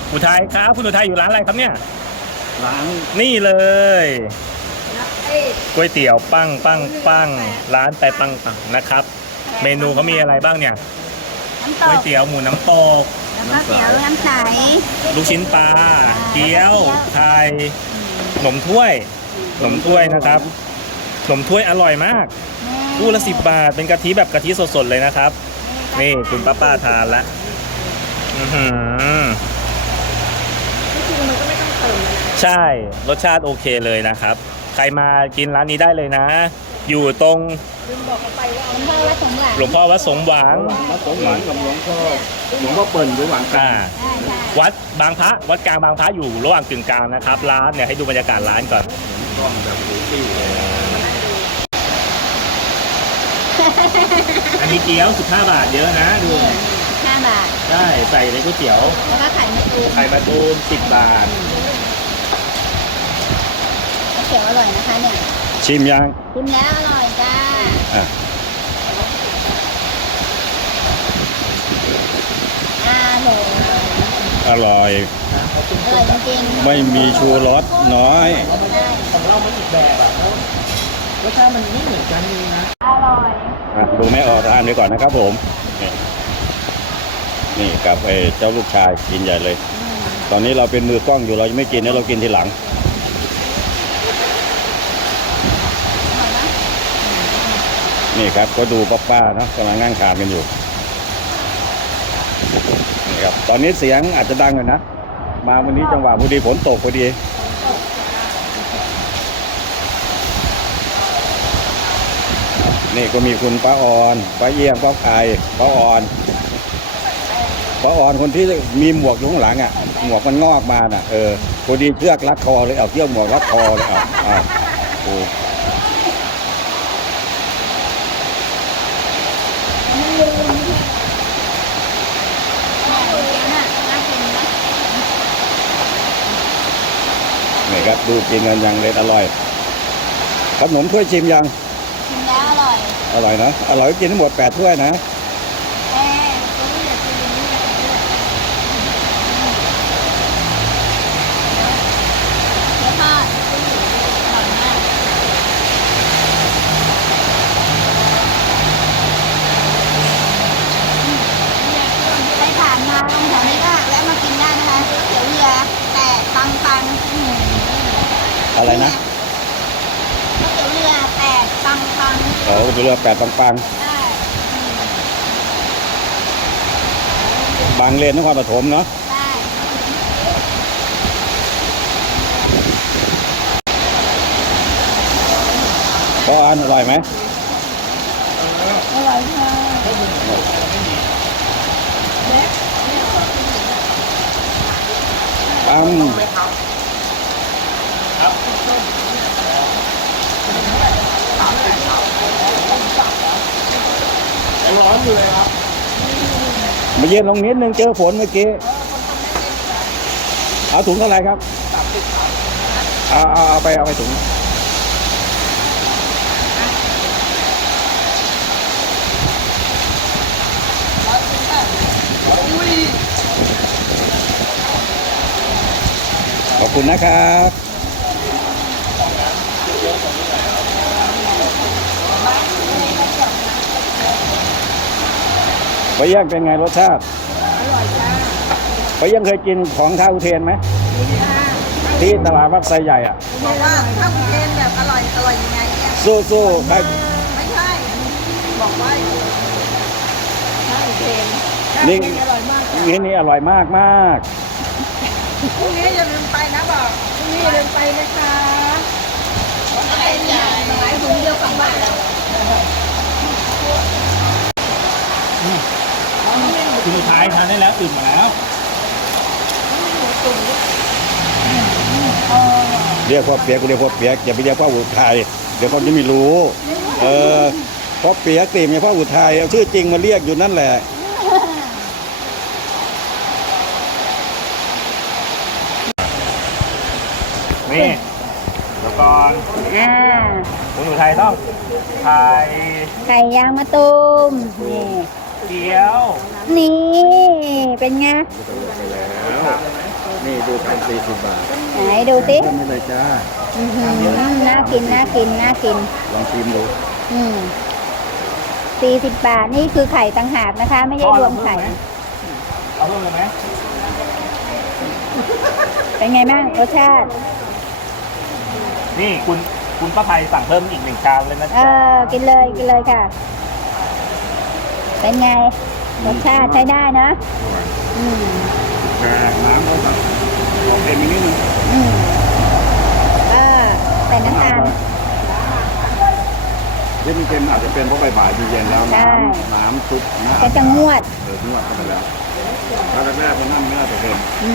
อุทัยครับคุณอุทัยอยู่ร้านอะไรครับเนี่ยร้านนี่เลยก๋วยเตี๋ยวปังร้านแต่ปังนะครับเมนูเขามีอะไรบ้างเนี่ยก๋วยเตี๋ยวหมูน้ำตกแล้วก็เตี๋ยวน้ำใสลูกชิ้นปลาเกี๊ยวไทยขนมถ้วยนะครับขนมถ้วยอร่อยมากคู่ละ10 บาทเป็นกะทิแบบกะทิสดๆเลยนะครับนี่คุณป้าทานแล้วใช่รสชาติโอเคเลยนะครับใครมากินร้านนี้ได้เลยนะอยู่ตรงหลวงพ่อวัดสงหวังวัดสงหวังกับหลวงพ่อเปิ่นหรือหวังกลางวัดบางพระวัดกลางบางพระอยู่ระหว่างกึ่งกลางนะครับร้านเนี่ยให้ดูบรรยากาศร้านก่อนอันนี้เกี๊ยว15 บาทเยอะนะดู 15 บาทได้ใส่ในก๋วยเตี๋ยวแล้วก็ไข่มะตูม 10 บาทก๋วยเตี๋ยวอร่อยนะคะเนี่ยชิมยังชิมแล้วอร่อยจ้าอร่อยจริงๆไม่มีชูรสน้อยของเรามันอีกแบบอะรสชาติมันไม่เหมือนกันเลยนะอร่อยดูแม่ออทานไปก่อนนะครับผมนี่กับเจ้าลูกชายกินใหญ่เลยตอนนี้เราเป็นมือกล้องอยู่เรายังไม่กินนะเรากินทีหลังนี่ครับก็ดูป้าๆนะกำลังนั่งทานกันอยู่นี่ครับตอนนี้เสียงอาจจะดังหน่อยนะมาวันนี้จังหวะพอดีฝนตกพอดีนี่ก็มีคุณป้าออนป้าเยี่ยมป้าไก่ป้าออนคนที่มีหมวกอยู่ข้างหลังอ่ะหมวกมันงอกมาน่ะพอดีเชือกรัดคอเลยเอาเชือกหมวกรัดคอเลยโอ้นี่ครับดูกินกันยังเล็ดอร่อยขนมถ้วยชิมยังชิมแล้วอร่อยนะอร่อยกินทั้งหมด8 ถ้วยนะตรงแถวนี้ก็แวะมากินได้นะคะเตี๋ยวเรือแต่ปังอะไรนะเตี๋ยวเรือแต่ปังเตี๋ยวเรือ8 ปังบางเลนนครปฐมเนาะป้อนอร่อยไหมอร่อยค่ะร้อนอยู่เลยครับมาเย็นลงนิดนึงเจอฝนเมื่อกี้เอาถุงเท่าไหร่ครับเอาไปถุงขอบคุณนะครับไปย่างเป็นไงรสชาติอร่อยจ้าไปย่างเคยกินของท่าอุเทนไหมที่ตลาดวัดไซใหญ่อ่ะบอกว่าท่าอุเทนแบบอร่อยยังไงเนี่ยสู้ไม่ใช่บอกว่าท่าอุเทนนี่อร่อยมากนี่อร่อยมากพรุ่งนี้อย่าลืมไปนะบอกพรุ่งนี้อย่าลืมไปนะคะไอ้ใหญ่หลายถุงเดียวกลับบ้านแล้วคุณสุดท้ายทานได้แล้วตื่นมาแล้วเรียกว่าเปียกกูเรียกว่าเปียกอย่าไปเรียกว่าอุทัยเดี๋ยวคนจะไม่รู้เพราะเปียกตีมเนี่ยเพราะอุทัยเอาชื่อจริงมาเรียกอยู่นั่นแหละนี่แล้วก่อนคุณอุทัยต้องไข่ยางมะตูมนี่เกี๊ยวนี่เป็นไงนี่ดูกัน40 บาทไหนดูสิเพิ่มไปเลยจ้าอื้อหือน่ากินน่ากินน่ากินลองชิมดู 40 บาทนี่คือไข่ต่างหากนะคะ ไม่ได้รวมไข่เอาเพิ่มเลยไหมเป็นไงบ้างรสชาตินี่คุณป้าภัยสั่งเพิ่มอีก1 ชามเลยนะกินเลยค่ะ เป็นไงรสชาติใช้ได้นะอืมแต่น้ำเขาแบบออกเค็มอีกนิดนึงอืมใส่น้ำตาลที่มันเค็มอาจจะเป็นเพราะบ่ายๆเย็นๆแล้วใช่น้ำซุปหน้าก็จะงวดนวดเข้าไปแล้วถ้าแรกๆมันนั่นไม่น่าจะเค็ม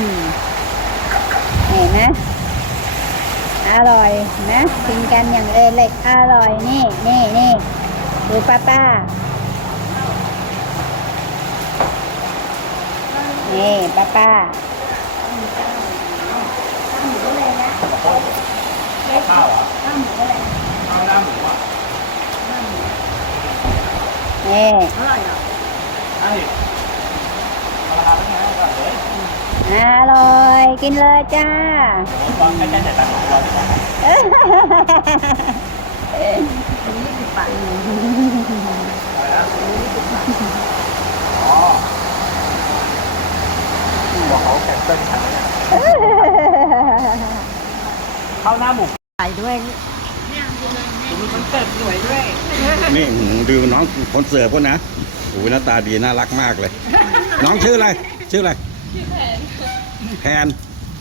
เห็นไหมอร่อยนะกินกันอย่างเล็กอร่อยนี่ดูป้านี่ป้าข้าวอ่ะข้าวหน้าหมูอ่ะนี่ใช่ราคาเป็นไงก่อนเลยอร่อยกินเลยจ้าลองให้แค่จ่ายตังค์ของเราดีกว่า อะไรนะอ๋อบอกเขาแคนเซิลฉันแล้วเนี่ยข้าวหน้าหมูใส่ด้วยมีคอนเสิร์ตสวยด้วยนี่ดูน้องคนเสิร์ฟก็นะโอ้ยหน้าตาดีน่ารักมากเลย น้องชื่ออะไรชื่ออะไรแพน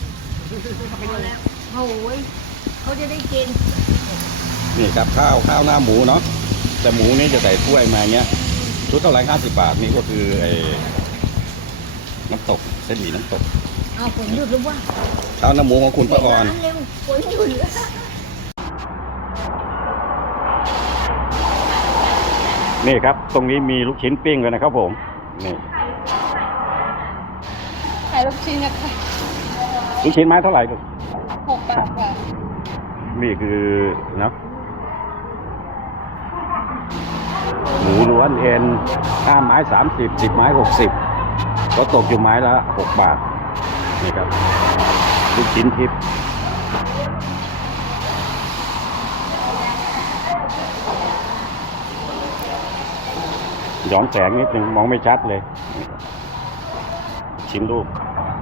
โอ้ยเขาจะได้กินนี่ครับข้าวหน้าหมูเนาะแต่หมูนี่จะใส่ถ้วยมาเงี้ยชุดเท่าไหร่50 บาทนี่ก็คือไอ้น้ำตกเส้นหมี่น้ำตกเอาฝนหยุดหรือว่าข้าวหน้าหมูของคุณป้าออนเร็วฝนหยุดแล้วนี่ครับตรงนี้มีลูกชิ้นปิ้งเลยนะครับผมนี่ขายลูกชิ้นนะคะลูกชิ้นไม้เท่าไหร่ลูก 6 บาทค่ะนี่คือเนาะหมูล้วนเอ็น5 ไม้30 10 ไม้60ก็ตกอยู่ไม้ละ6 บาทนี่ครับลูกชิ้นทิพย์ย้อนแสงนิดนึงมองไม่ชัดเลยนี่ครับชิ้นลูก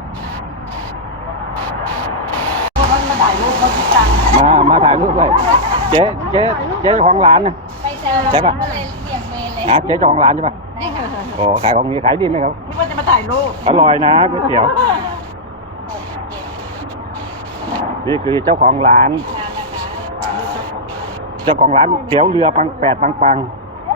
มาถ่ายรูปด้วยเจ๊เจ้าของร้านนะไปเจอใช่ปะก็เลยเบี่ยงเบนเลยเจ๊เจ้าของร้านใช่ปะได้ค่ะโอ้ขายของมีขายดีไหมครับที่ว่าจะมาถ่ายรูปอร่อยนะก๋วยเตี๋ยว นี่คือเจ้าของร้าน เจ้าของร้านเตี๋ยวเรือปัง8 ปังมาหนึ่ง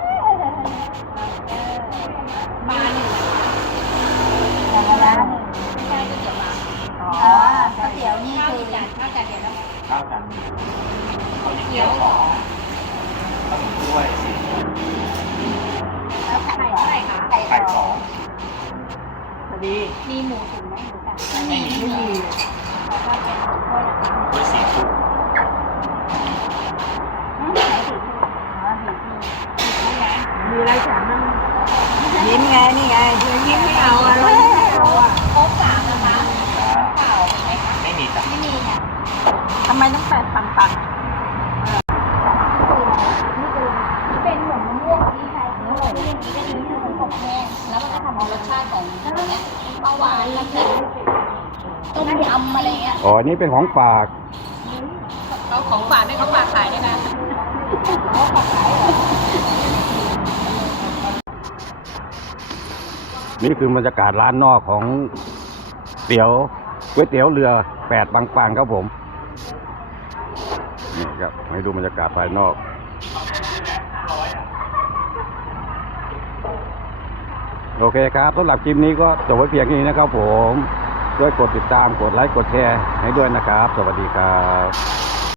แต่ละร้านไม่ใช่ก๋วยเตี๋ยวมาก๋วยเตี๋ยวนี่คือข้าวจานเดียวแล้วข้าวกันข้าวเกี๊ยวของขนมถ้วยแล้วไข่เท่าไหร่คะไข่สองพอดีมีหมูตุ๋นไหมหมูสับไม่มีไม่มีแล้วก็เป็นหมูถ้วยละคะด้วยซีฟู้ดไหนสีที่อ๋อสีที่นะมีอะไรแถมมั่งยิ้มไงนี่ไงยิ้มไม่เอาอะไรไม่เอาอ่ะโค้ก3นะคะจ้าเปล่าไหมคะไม่มีจ้ะไม่มีค่ะทำไมต้อง8 ปังนี่เป็นเหมือนมะม่วงที่ไทยอร่อยอย่างนี้ก็ดีที่มันอบแห้งแล้วมันจะทำเอารสชาติของเนี้ยเบาหวานน้ำพริกต้มยำอะไรเงี้ยๆอ๋อนี่เป็นของฝากเขาของฝากได้เขาฝากขายได้นะนี่คือบรรยากาศร้านนอกของก๋วยเตี๋ยวเรือ8 ปังครับผมนี่ครับให้ดูบรรยากาศภายนอกโอเคครับสำหรับคลิปนี้ก็จบไว้เพียงแค่นี้นะครับผมช่วยกดติดตามกดไลค์กดแชร์ให้ด้วยนะครับสวัสดีครับ